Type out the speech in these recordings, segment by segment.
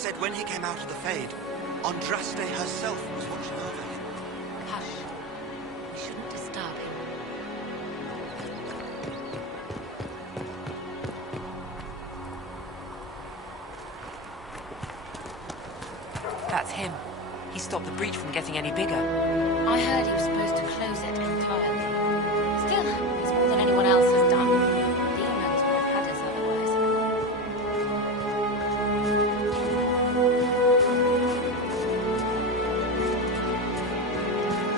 said when he came out of the Fade, Andraste herself was watching over him. Hush. We shouldn't disturb him. That's him. He stopped the breach from getting any bigger. I heard he was supposed to close it entirely. Still, it's more than anyone else has done. Demons would have had us otherwise.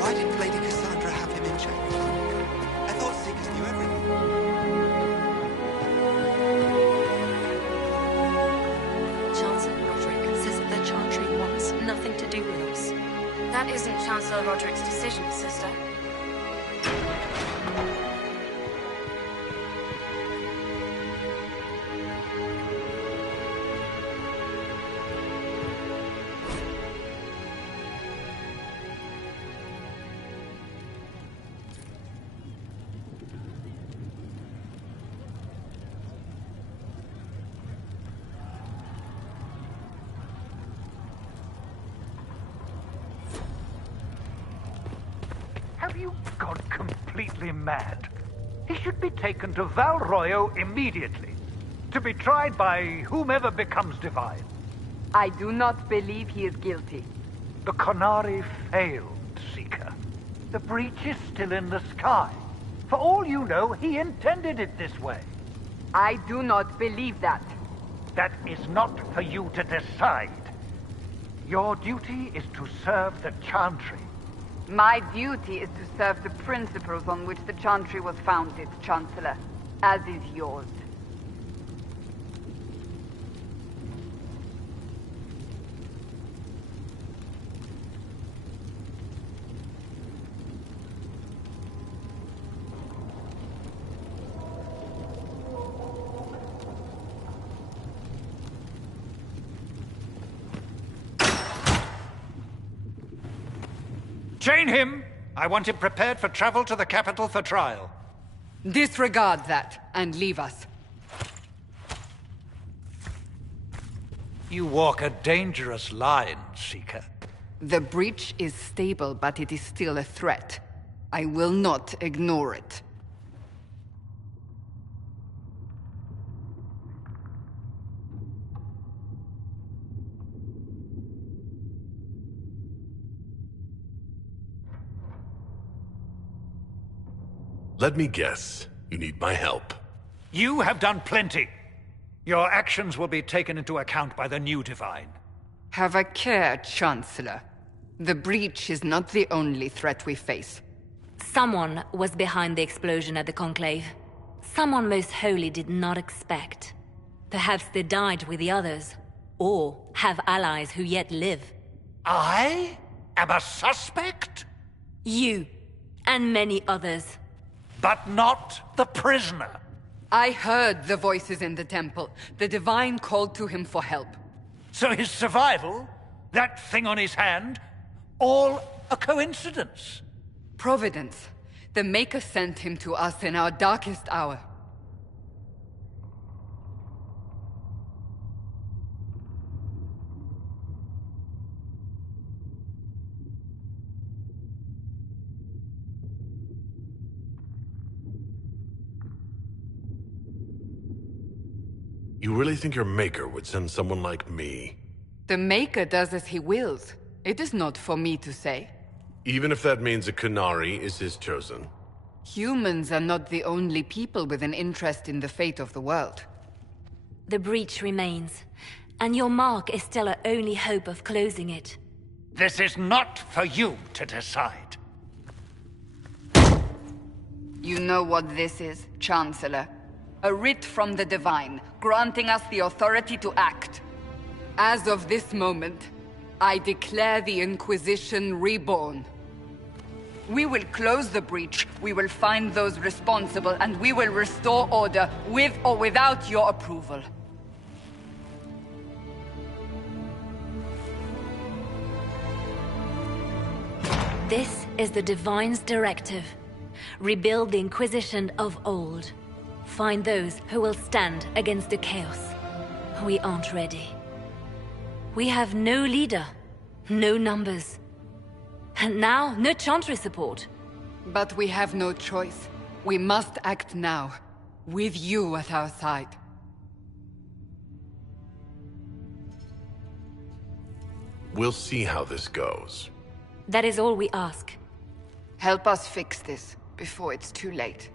Why didn't Lady Cassandra have him in check? I thought Seekers knew everything. Chancellor Roderick says that the Chantry wants nothing to do with us. That isn't Chancellor Roderick's decision, sister. Have you gone completely mad? He should be taken to Val Royo immediately, to be tried by whomever becomes divine. I do not believe he is guilty. The Conari failed, Seeker. The breach is still in the sky. For all you know, he intended it this way. I do not believe that. That is not for you to decide. Your duty is to serve the Chantry. My duty is to serve the principles on which the Chantry was founded, Chancellor, as is yours. Chain him! I want him prepared for travel to the capital for trial. Disregard that, and leave us. You walk a dangerous line, Seeker. The breach is stable, but it is still a threat. I will not ignore it. Let me guess. You need my help. You have done plenty. Your actions will be taken into account by the new divine. Have a care, Chancellor. The breach is not the only threat we face. Someone was behind the explosion at the Conclave. Someone Most Holy did not expect. Perhaps they died with the others, or have allies who yet live. I am a suspect? You, and many others. But not the prisoner. I heard the voices in the temple. The divine called to him for help. So his survival, that thing on his hand, all a coincidence? Providence. The Maker sent him to us in our darkest hour. You really think your Maker would send someone like me? The Maker does as he wills. It is not for me to say. Even if that means a Canari is his chosen? Humans are not the only people with an interest in the fate of the world. The breach remains, and your mark is still our only hope of closing it. This is not for you to decide. You know what this is, Chancellor? A writ from the Divine, granting us the authority to act. As of this moment, I declare the Inquisition reborn. We will close the breach, we will find those responsible, and we will restore order, with or without your approval. This is the Divine's directive. Rebuild the Inquisition of old. Find those who will stand against the chaos. We aren't ready. We have no leader, no numbers. And now, no chantry support. But we have no choice. We must act now, with you at our side. We'll see how this goes. That is all we ask. Help us fix this, before it's too late.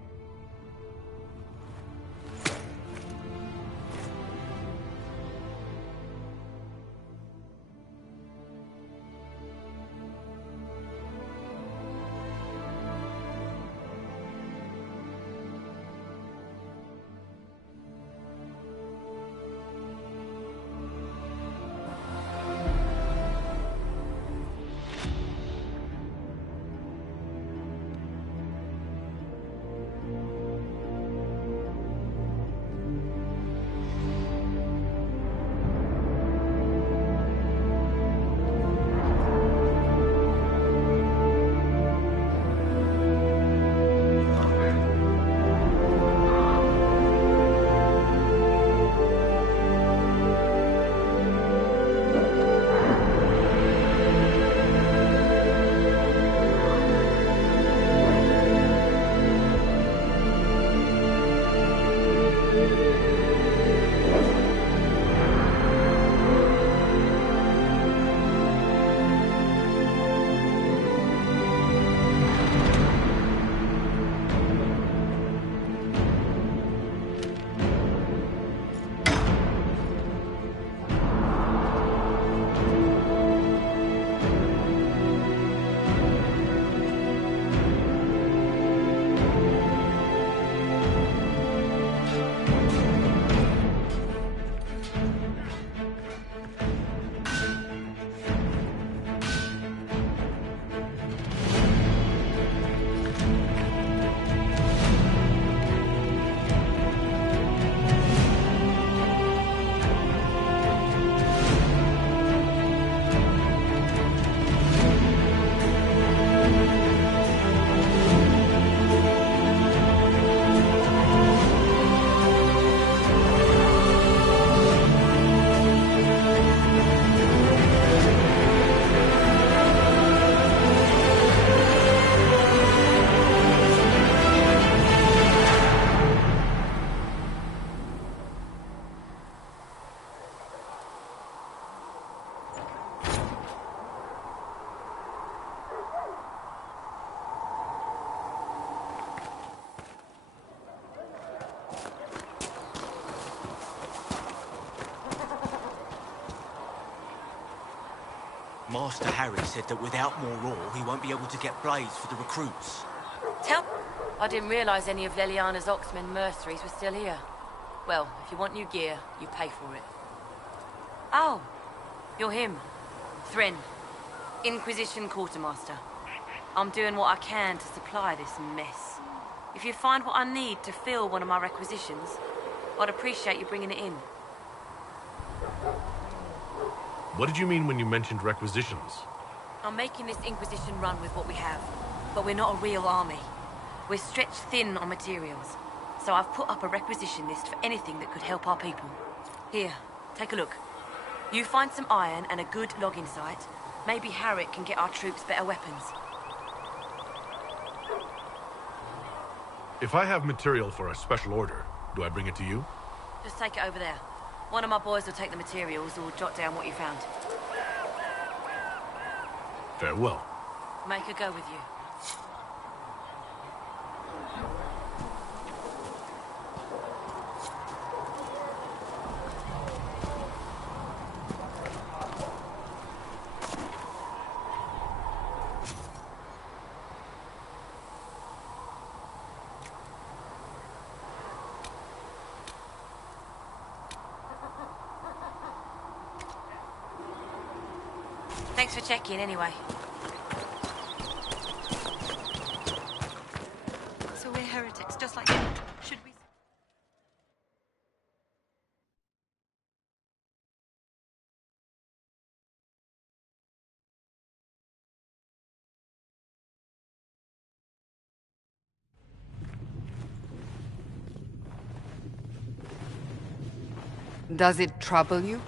Master Harry said that without more ore, he won't be able to get blades for the recruits. I didn't realize any of Leliana's Oxmen mercenaries were still here. Well, if you want new gear, you pay for it. Oh, you're him. Thren, Inquisition Quartermaster. I'm doing what I can to supply this mess. If you find what I need to fill one of my requisitions, I'd appreciate you bringing it in. What did you mean when you mentioned requisitions? I'm making this Inquisition run with what we have, but we're not a real army. We're stretched thin on materials, so I've put up a requisition list for anything that could help our people. Here, take a look. You find some iron and a good logging site, maybe Harriet can get our troops better weapons. If I have material for a special order, do I bring it to you? Just take it over there. One of my boys will take the materials or jot down what you found. Farewell. Make her go with you. Thanks for checking anyway. So we're heretics, just like you. Should we... Does it trouble you?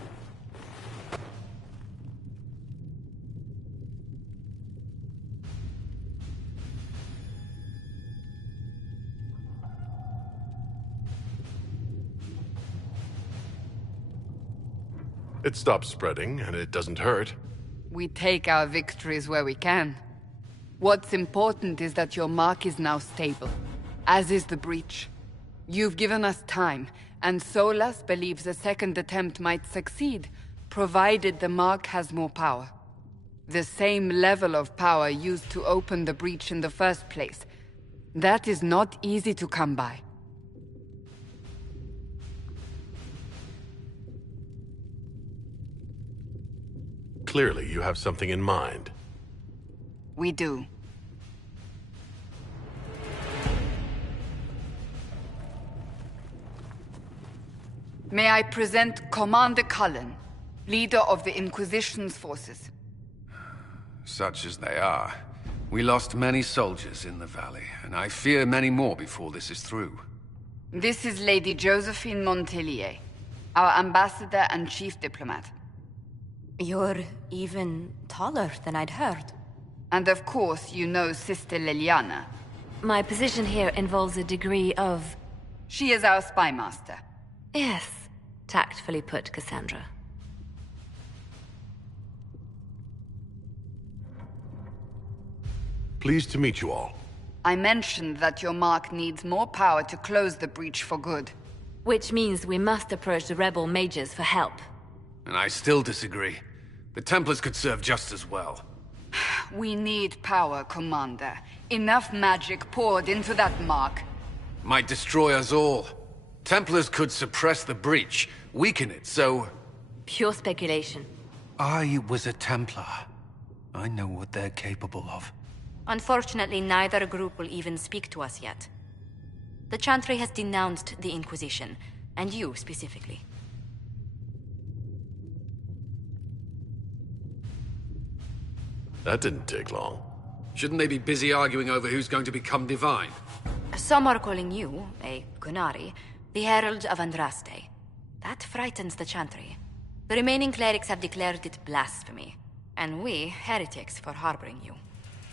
It stops spreading, and it doesn't hurt. We take our victories where we can. What's important is that your mark is now stable, as is the breach. You've given us time, and Solas believes a second attempt might succeed, provided the mark has more power. The same level of power used to open the breach in the first place. That is not easy to come by. Clearly, you have something in mind. We do. May I present Commander Cullen, leader of the Inquisition's forces. Such as they are. We lost many soldiers in the valley, and I fear many more before this is through. This is Lady Josephine Montelier, our ambassador and chief diplomat. You're even taller than I'd heard. And of course, you know Sister Liliana. My position here involves a degree of... She is our spy master. Yes, tactfully put, Cassandra. Pleased to meet you all. I mentioned that your mark needs more power to close the breach for good. Which means we must approach the rebel mages for help. And I still disagree. The Templars could serve just as well. We need power, Commander. Enough magic poured into that mark. Might destroy us all. Templars could suppress the breach, weaken it, so... Pure speculation. I was a Templar. I know what they're capable of. Unfortunately, neither group will even speak to us yet. The Chantry has denounced the Inquisition, and you specifically. That didn't take long. Shouldn't they be busy arguing over who's going to become divine? Some are calling you, a Kunari, the Herald of Andraste. That frightens the Chantry. The remaining clerics have declared it blasphemy, and we, heretics, for harboring you.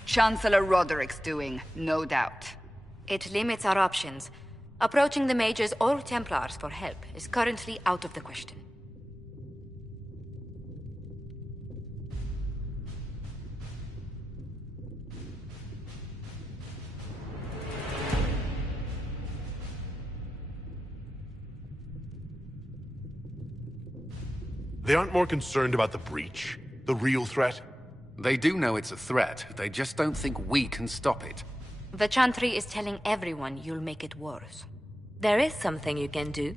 Chancellor Roderick's doing, no doubt. It limits our options. Approaching the mages or Templars for help is currently out of the question. They aren't more concerned about the breach, the real threat? They do know it's a threat, they just don't think we can stop it. The Chantry is telling everyone you'll make it worse. There is something you can do.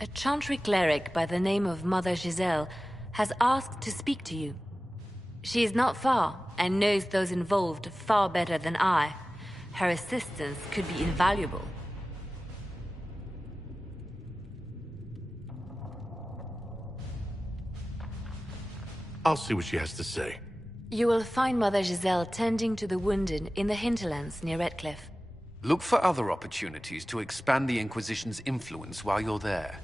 A Chantry cleric by the name of Mother Giselle has asked to speak to you. She is not far, and knows those involved far better than I. Her assistance could be invaluable. I'll see what she has to say. You will find Mother Giselle tending to the wounded in the hinterlands near Redcliffe. Look for other opportunities to expand the Inquisition's influence while you're there.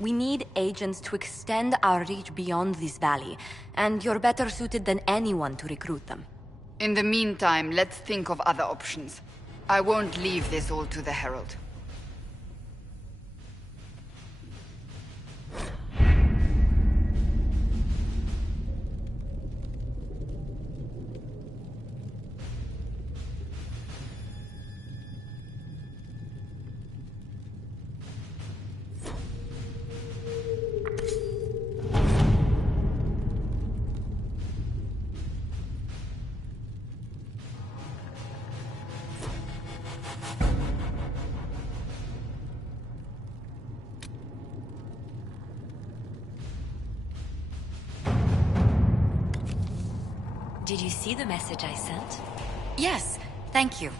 We need agents to extend our reach beyond this valley, and you're better suited than anyone to recruit them. In the meantime, let's think of other options. I won't leave this all to the Herald. Did you see the message I sent? Yes, thank you.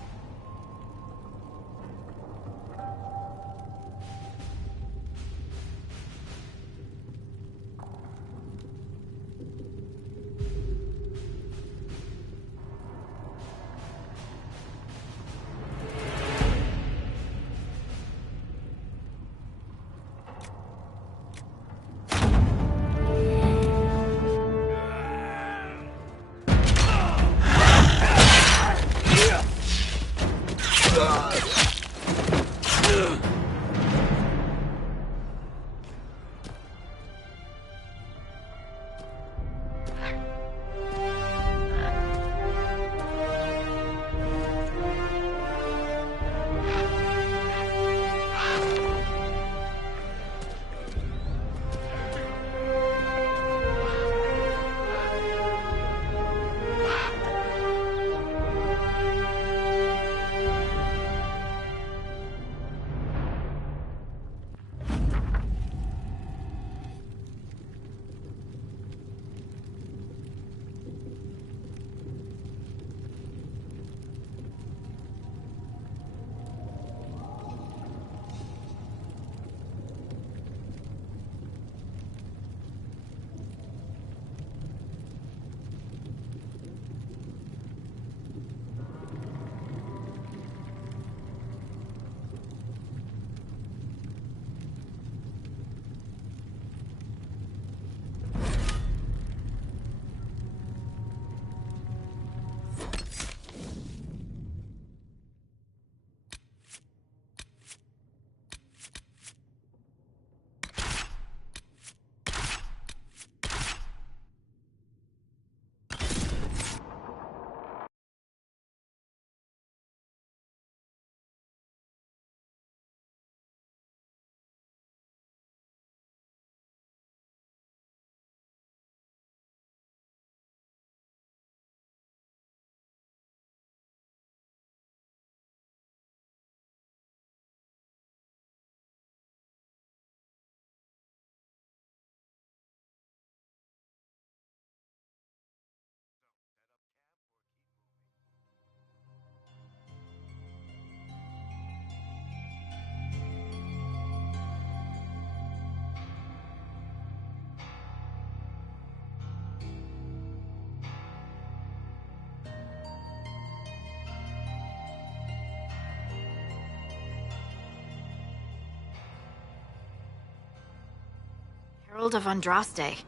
Herald of Andraste.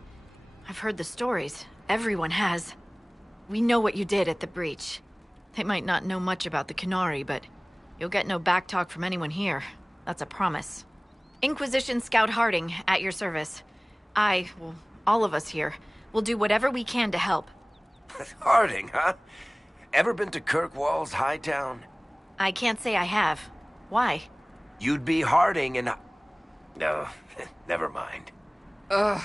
I've heard the stories. Everyone has. We know what you did at the breach. They might not know much about the Canary, but you'll get no backtalk from anyone here. That's a promise. Inquisition Scout Harding, at your service. All of us here, will do whatever we can to help. Harding, huh? Ever been to Kirkwall's Hightown? I can't say I have. Why? You'd be Harding and... No, never mind. Ugh.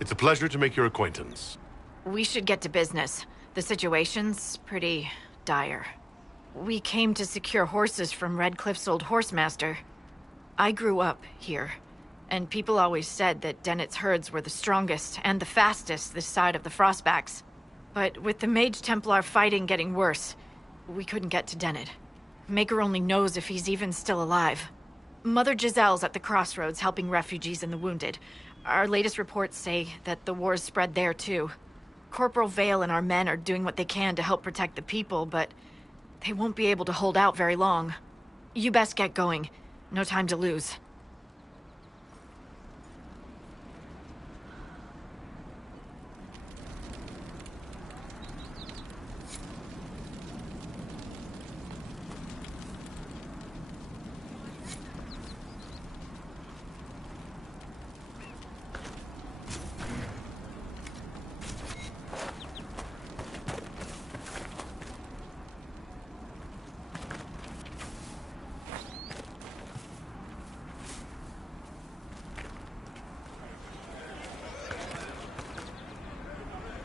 It's a pleasure to make your acquaintance. We should get to business. The situation's pretty dire. We came to secure horses from Redcliffe's old horsemaster. I grew up here, and people always said that Dennett's herds were the strongest and the fastest this side of the Frostbacks. But with the Mage Templar fighting getting worse, we couldn't get to Dennett. Maker only knows if he's even still alive. Mother Giselle's at the crossroads helping refugees and the wounded. Our latest reports say that the war's spread there too. Corporal Vale and our men are doing what they can to help protect the people, but they won't be able to hold out very long. You best get going. No time to lose.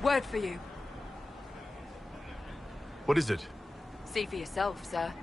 Word for you. What is it? See for yourself, sir.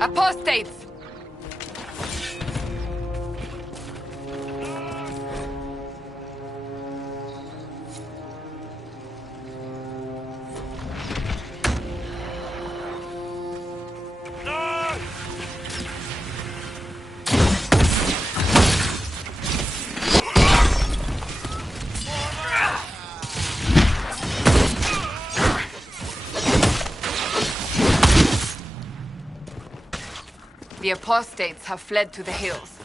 Apostates! The apostates have fled to the hills.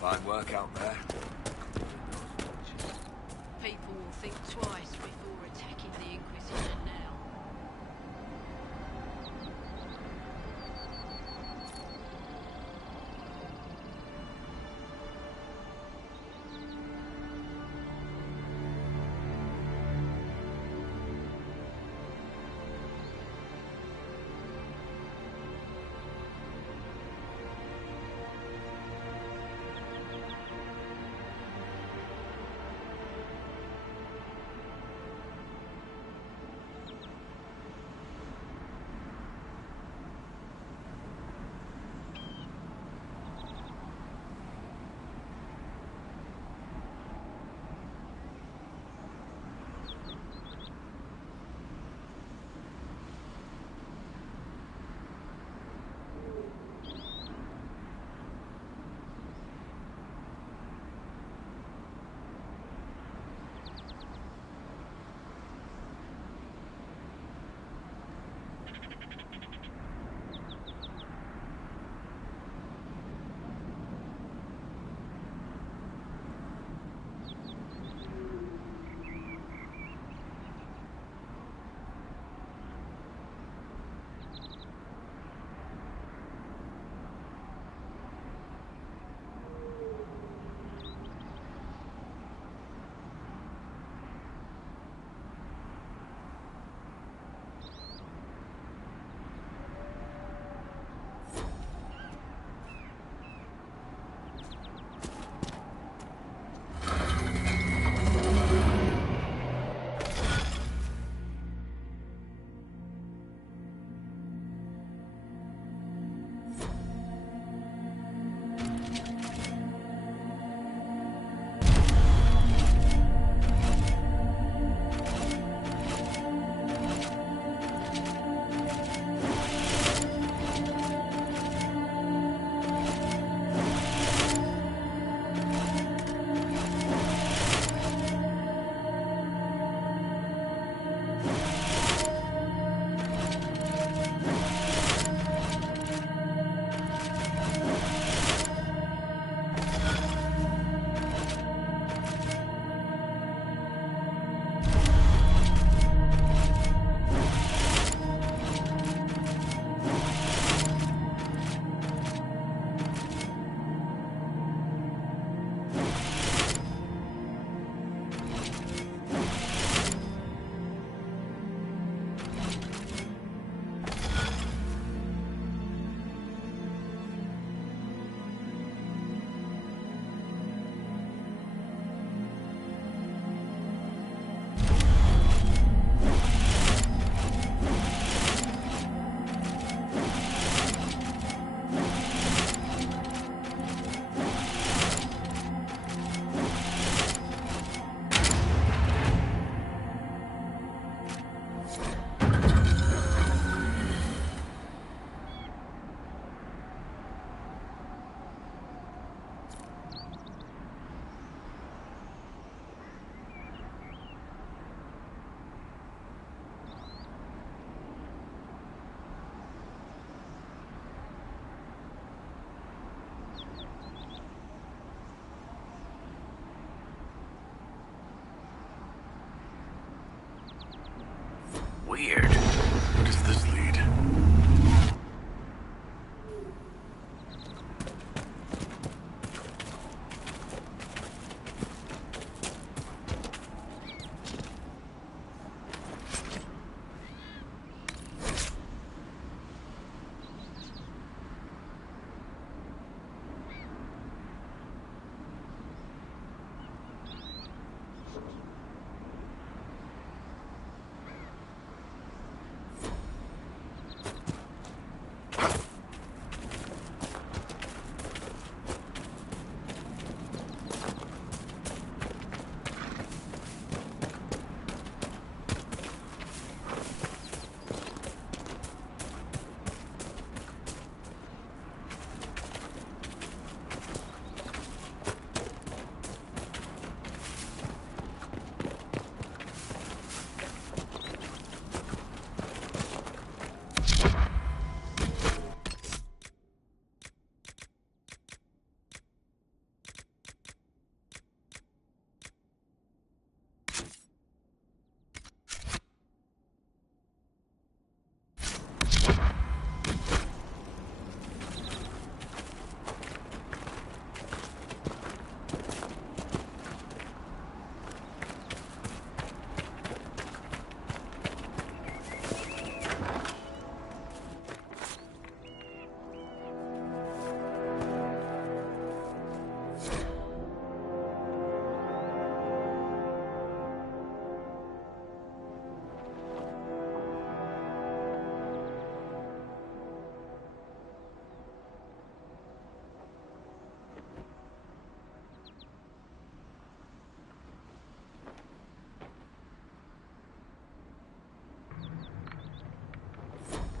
Fine work out there. People will think twice before attacking the Inquisition now. Weird. Where does this lead?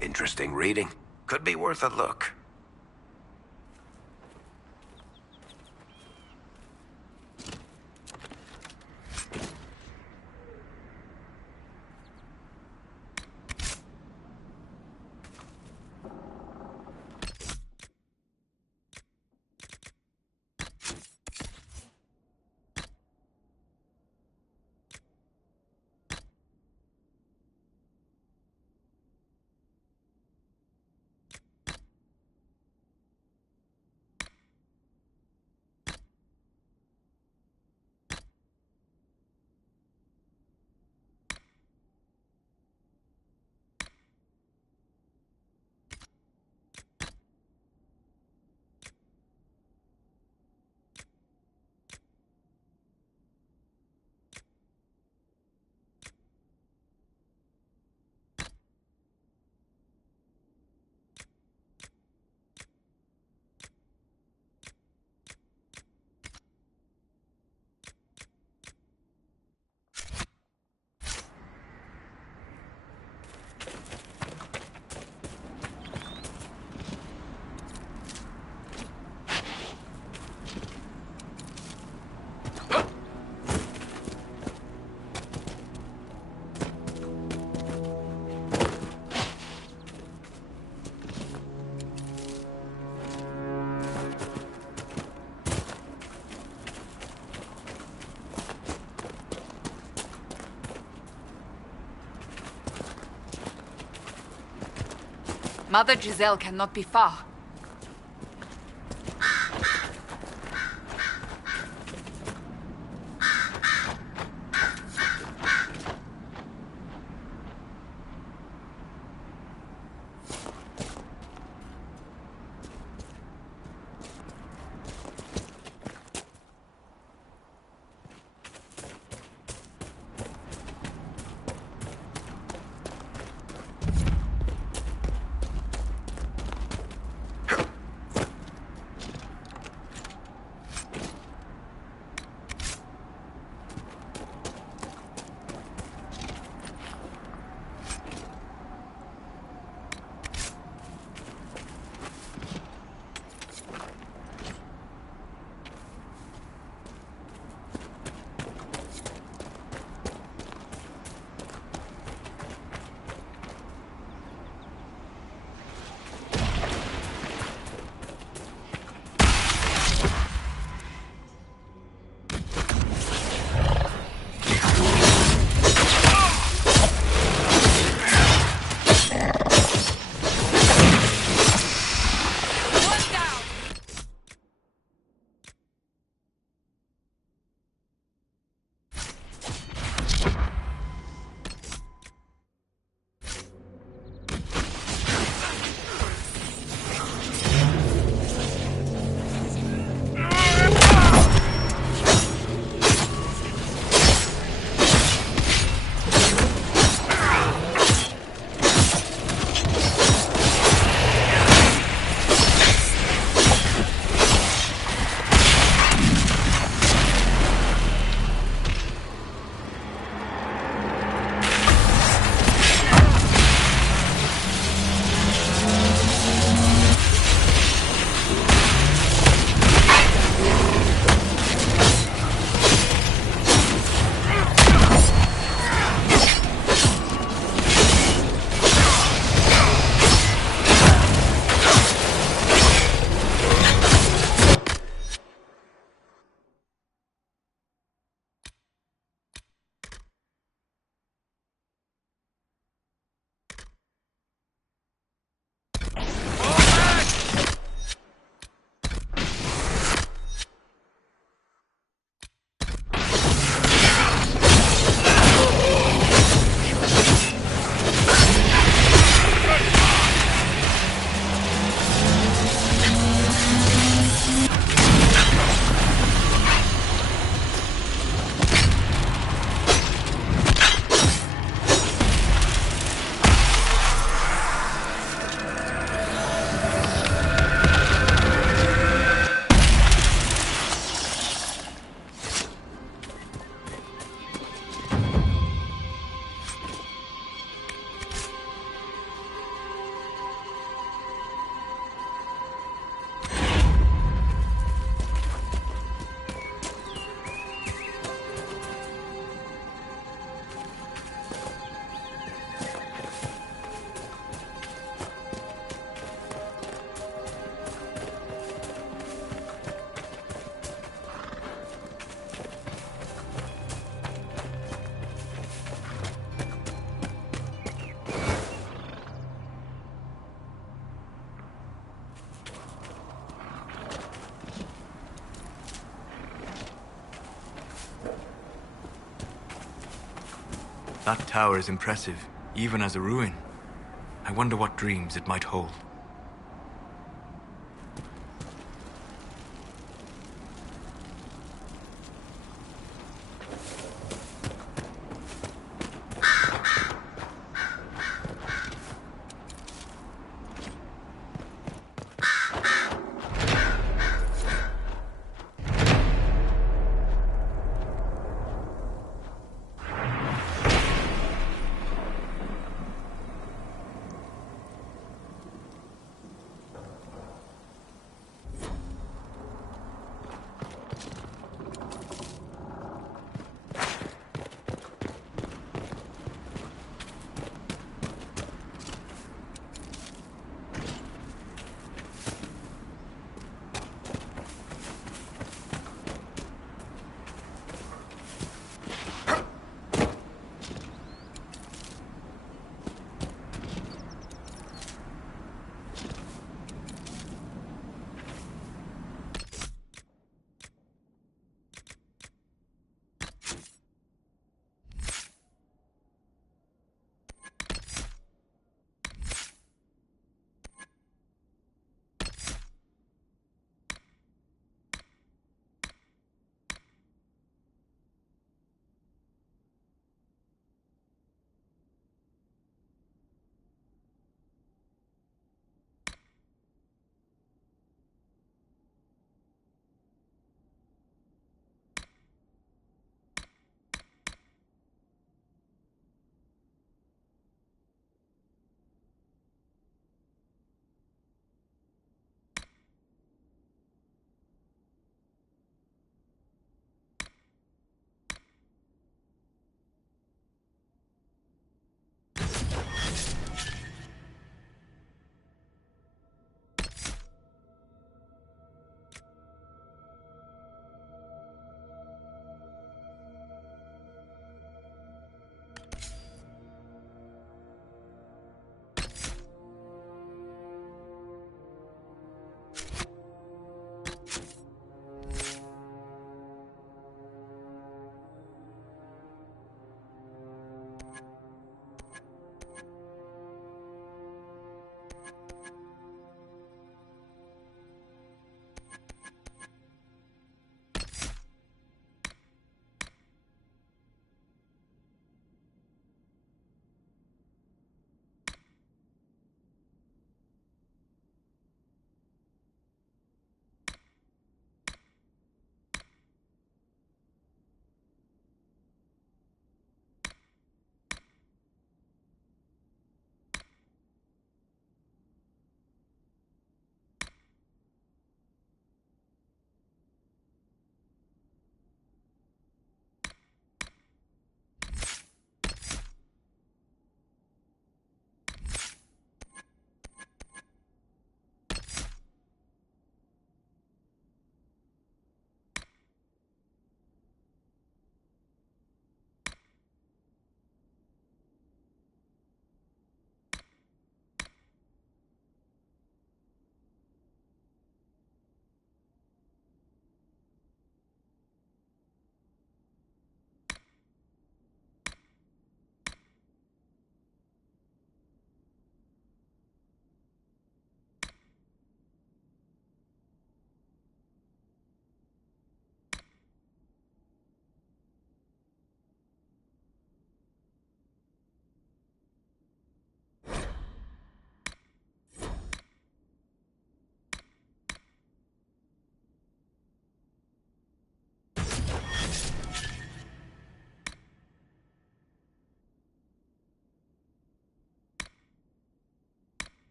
Interesting reading. Could be worth a look. Mother Giselle cannot be far. That tower is impressive, even as a ruin. I wonder what dreams it might hold.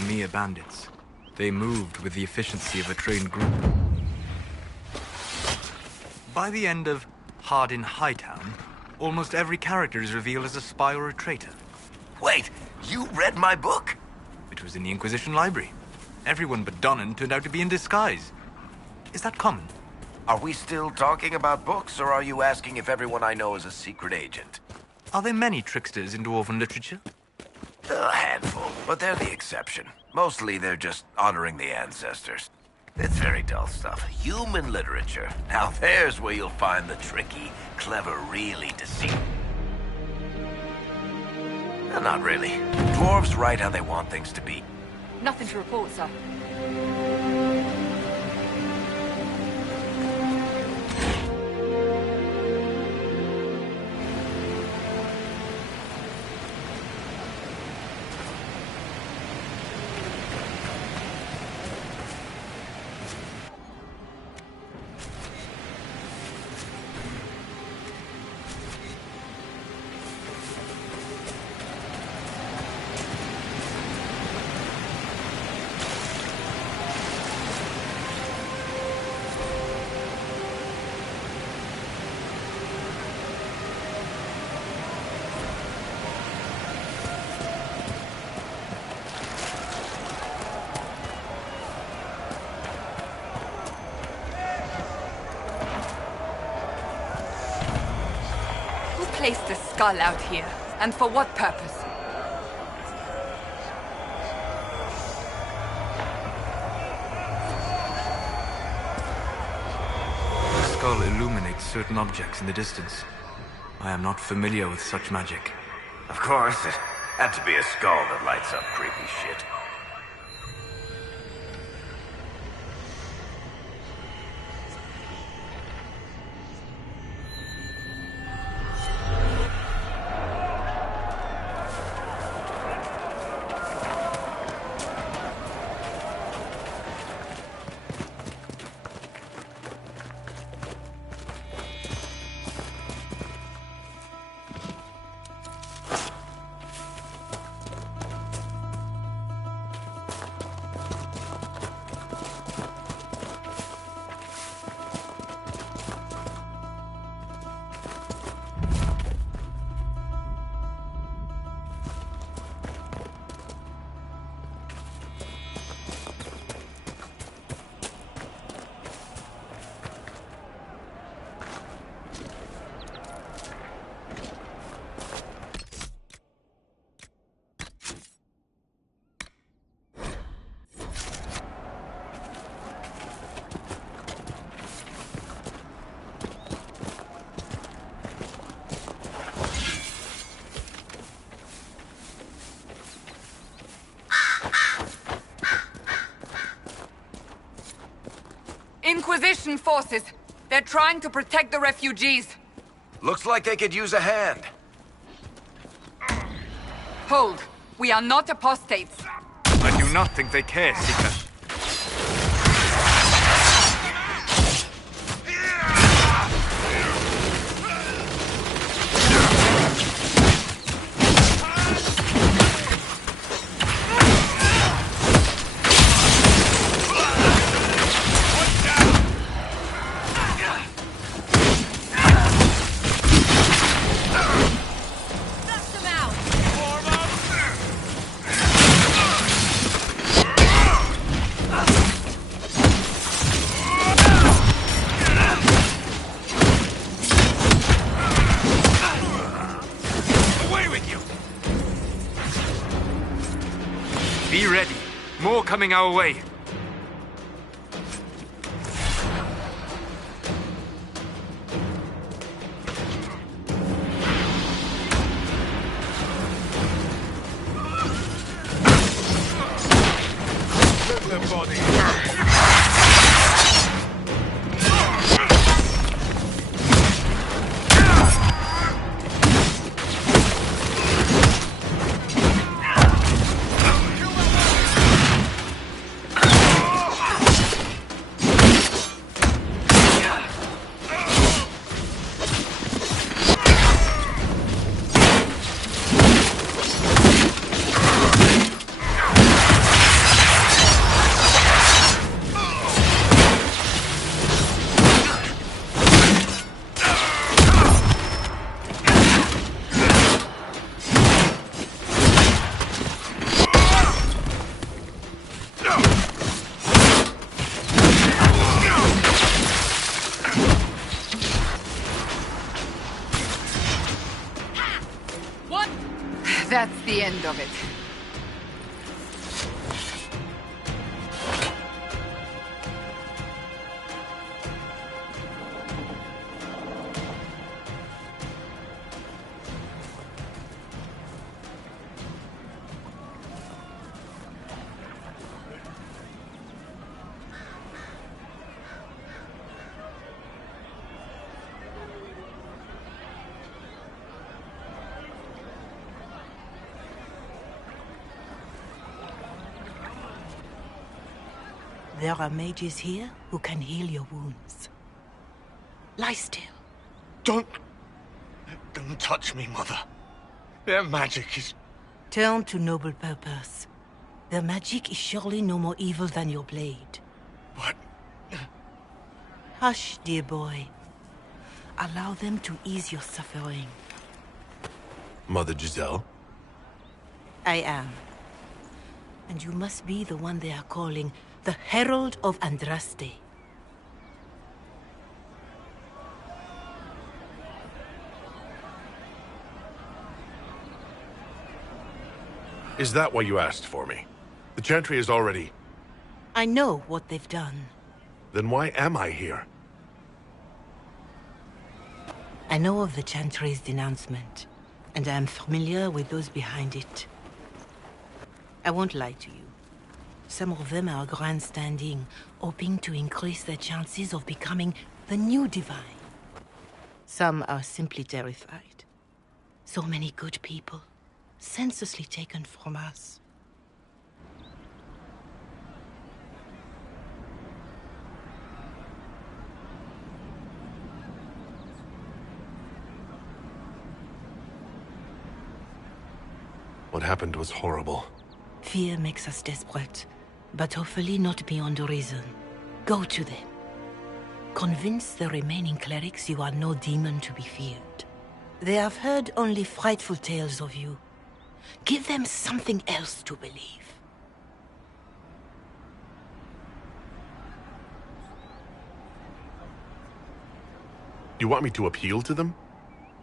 mere bandits. They moved with the efficiency of a trained group. By the end of Hardin Hightown, almost every character is revealed as a spy or a traitor. Wait, you read my book? It was in the Inquisition library. Everyone but Donnan turned out to be in disguise. Is that common? Are we still talking about books, or are you asking if everyone I know is a secret agent? Are there many tricksters in dwarven literature? A handful, but they're the exception. Mostly they're just honoring the ancestors. It's very dull stuff. Human literature. Now there's where you'll find the tricky, clever, really deceiving. Not really. Dwarves write how they want things to be. Nothing to report, sir. Placed the skull out here, and for what purpose? The skull illuminates certain objects in the distance. I am not familiar with such magic. Of course, it had to be a skull that lights up creepy shit. Inquisition forces. They're trying to protect the refugees. Looks like they could use a hand. Hold. We are not apostates. I do not think they care, Seeker. Be ready. More coming our way. That's the end of it. There are mages here who can heal your wounds. Lie still. Don't touch me, Mother. Their magic is... Turn to noble purpose. Their magic is surely no more evil than your blade. What? Hush, dear boy. Allow them to ease your suffering. Mother Giselle? I am. And you must be the one they are calling the Herald of Andraste. Is that why you asked for me? The Chantry is already... I know what they've done. Then why am I here? I know of the Chantry's denouncement, and I am familiar with those behind it. I won't lie to you. Some of them are grandstanding, hoping to increase their chances of becoming the new divine. Some are simply terrified. So many good people, senselessly taken from us. What happened was horrible. Fear makes us desperate, but hopefully not beyond reason. Go to them. Convince the remaining clerics you are no demon to be feared. They have heard only frightful tales of you. Give them something else to believe. You want me to appeal to them?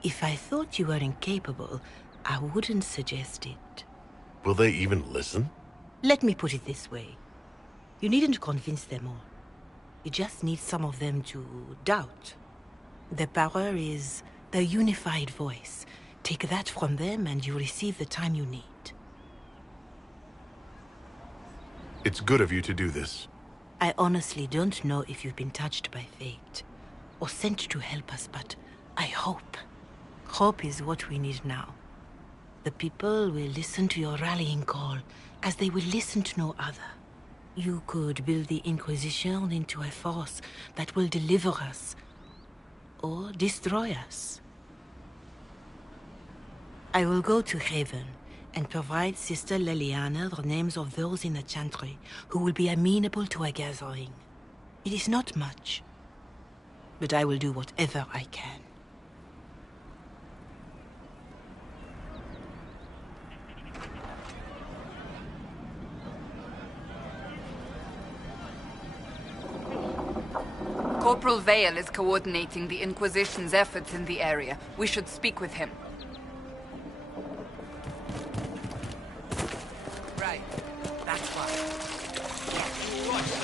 If I thought you were incapable, I wouldn't suggest it. Will they even listen? Let me put it this way. You needn't convince them all. You just need some of them to doubt. Their power is their unified voice. Take that from them and you receive the time you need. It's good of you to do this. I honestly don't know if you've been touched by fate or sent to help us, but I hope. Hope is what we need now. The people will listen to your rallying call, as they will listen to no other. You could build the Inquisition into a force that will deliver us, or destroy us. I will go to Haven and provide Sister Leliana the names of those in the Chantry who will be amenable to a gathering. It is not much, but I will do whatever I can. Corporal Vale is coordinating the Inquisition's efforts in the area. We should speak with him. Right. That's right. Long day.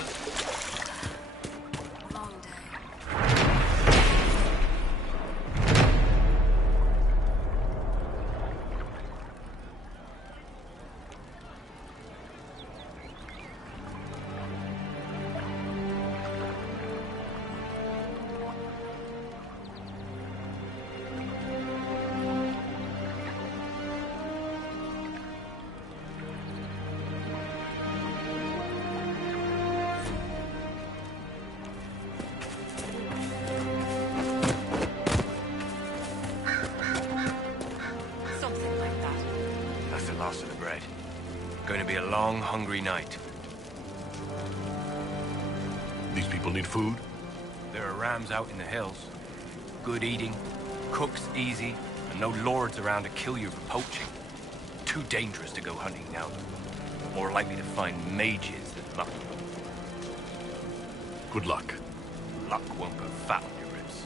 Long, hungry night. These people need food? There are rams out in the hills. Good eating, cooks easy, and no lords around to kill you for poaching. Too dangerous to go hunting now. More likely to find mages than luck. Good luck. Luck won't put fat on your ribs.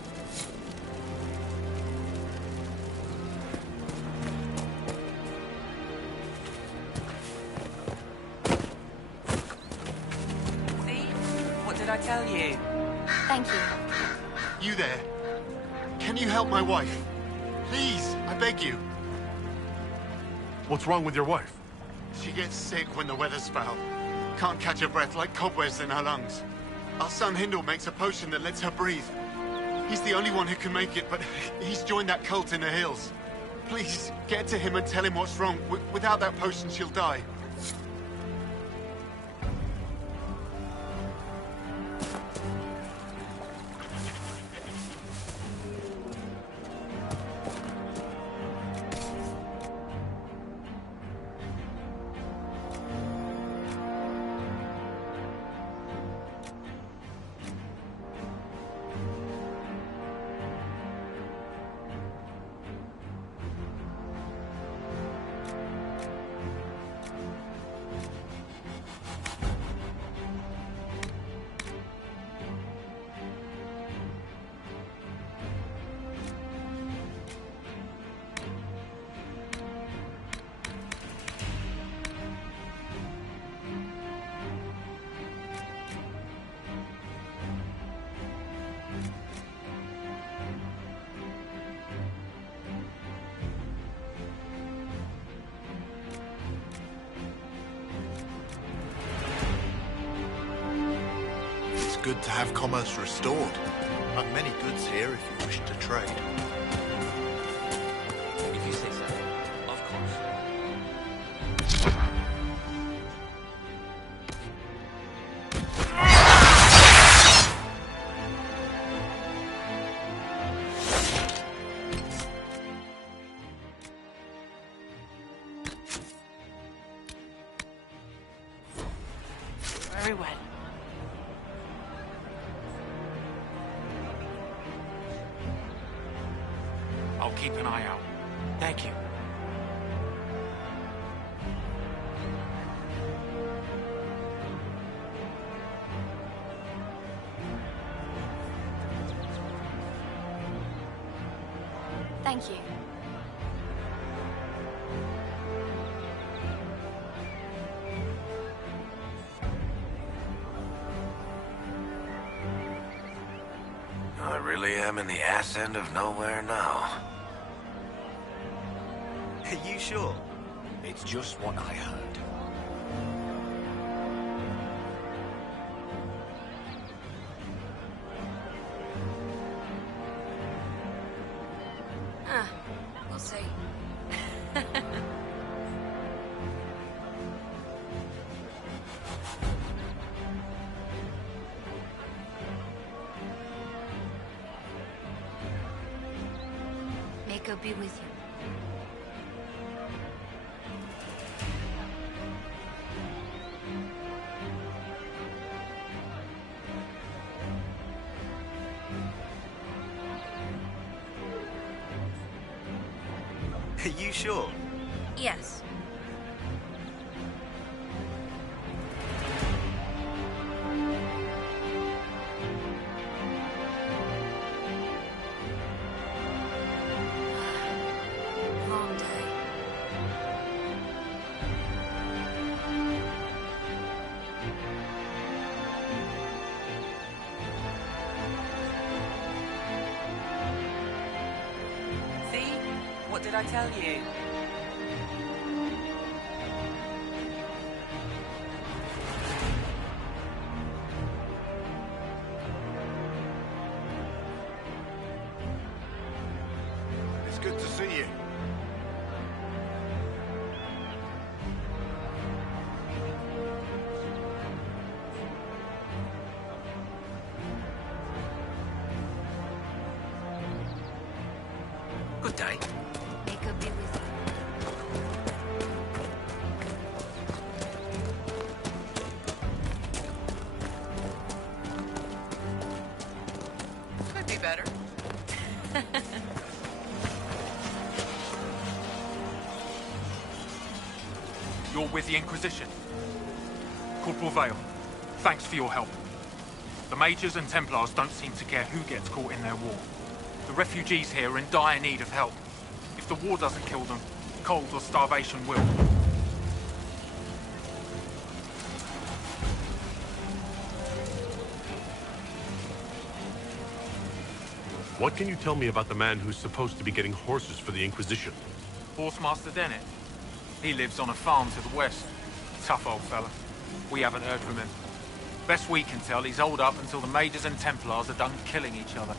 tell you? Thank you. You there? Can you help my wife? Please, I beg you. What's wrong with your wife? She gets sick when the weather's foul. Can't catch her breath, like cobwebs in her lungs. Our son Hindle makes a potion that lets her breathe. He's the only one who can make it, but he's joined that cult in the hills. Please, get to him and tell him what's wrong. Without that potion, she'll die. It's good to have commerce restored. I've many goods here if you wish to trade. If you say so, of course. Very well. I'll keep an eye out. Thank you. Thank you. I really am in the ass end of nowhere now. Are you sure? It's just what I heard. We'll see. May God be with you. Are you sure? Yes. Long day. See? What did I tell you? It's good to see you. Good day. May God be with you. Could be better. You're with the Inquisition. Corporal Vale, thanks for your help. The Majors and Templars don't seem to care who gets caught in their war. The refugees here are in dire need of help. If the war doesn't kill them, cold or starvation will. What can you tell me about the man who's supposed to be getting horses for the Inquisition? Horsemaster Dennett. He lives on a farm to the west. Tough old fella. We haven't heard from him. Best we can tell, he's holed up until the Mages and Templars are done killing each other.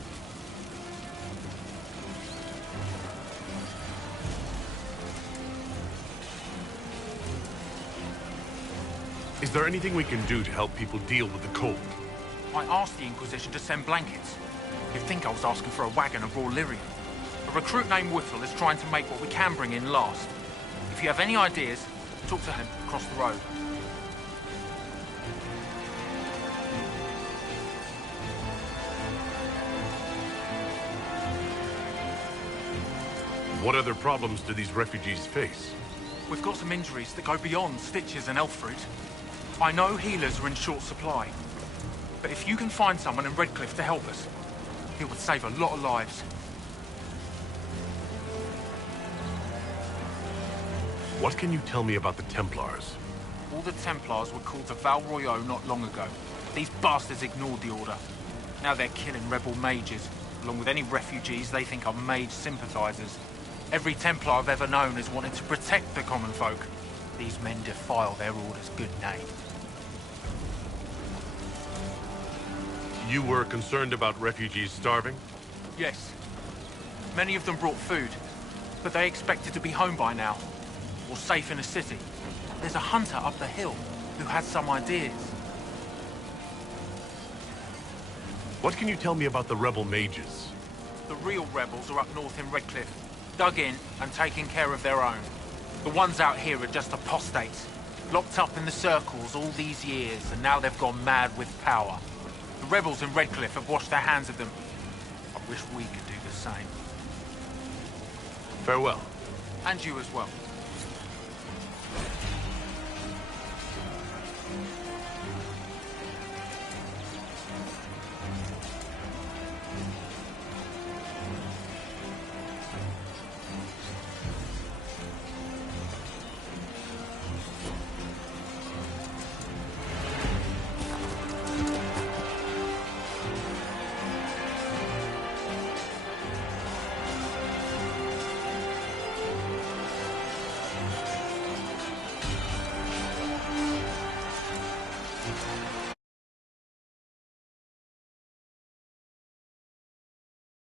Is there anything we can do to help people deal with the cold? I asked the Inquisition to send blankets. You'd think I was asking for a wagon of raw lyrium. A recruit named Whittle is trying to make what we can bring in last. If you have any ideas, talk to him across the road. What other problems do these refugees face? We've got some injuries that go beyond stitches and elf fruit. I know healers are in short supply, but if you can find someone in Redcliffe to help us, it would save a lot of lives. What can you tell me about the Templars? All the Templars were called to Val Royeaux not long ago. These bastards ignored the order. Now they're killing rebel mages, along with any refugees they think are mage sympathizers. Every Templar I've ever known has wanted to protect the common folk. These men defile their order's good name. You were concerned about refugees starving? Yes. Many of them brought food, but they expected to be home by now, or safe in a city. There's a hunter up the hill who has some ideas. What can you tell me about the rebel mages? The real rebels are up north in Redcliffe, dug in and taking care of their own. The ones out here are just apostates, locked up in the circles all these years, and now they've gone mad with power. The rebels in Redcliffe have washed their hands of them. I wish we could do the same. Farewell. And you as well.